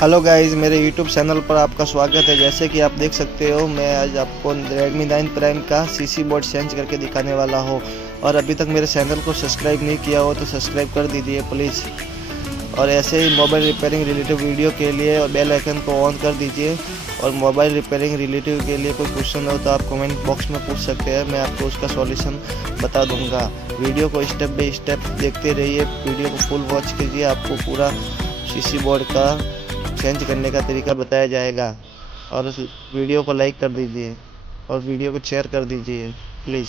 Hello guys, मेरे YouTube channel पर आपका स्वागत है। जैसे कि आप देख सकते हो, मैं आज आपको Redmi 9 प्राइम का सीसी बोर्ड चेंज करके दिखाने वाला हूँ। और अभी तक मेरे चैनल को सब्सक्राइब नहीं किया हो तो सब्सक्राइब कर दीजिए प्लीज़। और ऐसे ही मोबाइल रिपेयरिंग रिलेटिव वीडियो के लिए और बेल आइकन को ऑन कर दीजिए। और मोबाइल रिपेयरिंग रिलेटिव के लिए कोई क्वेश्चन हो तो आप कमेंट बॉक्स में पूछ सकते हैं, मैं आपको उसका सॉल्यूशन बता दूंगा। वीडियो को स्टेप बाय स्टेप देखते रहिए, वीडियो को फुल वॉच कीजिए, आपको पूरा सीसी बोर्ड का चेंज करने का तरीका बताया जाएगा। और उस वीडियो को लाइक कर दीजिए और वीडियो को शेयर कर दीजिए प्लीज़।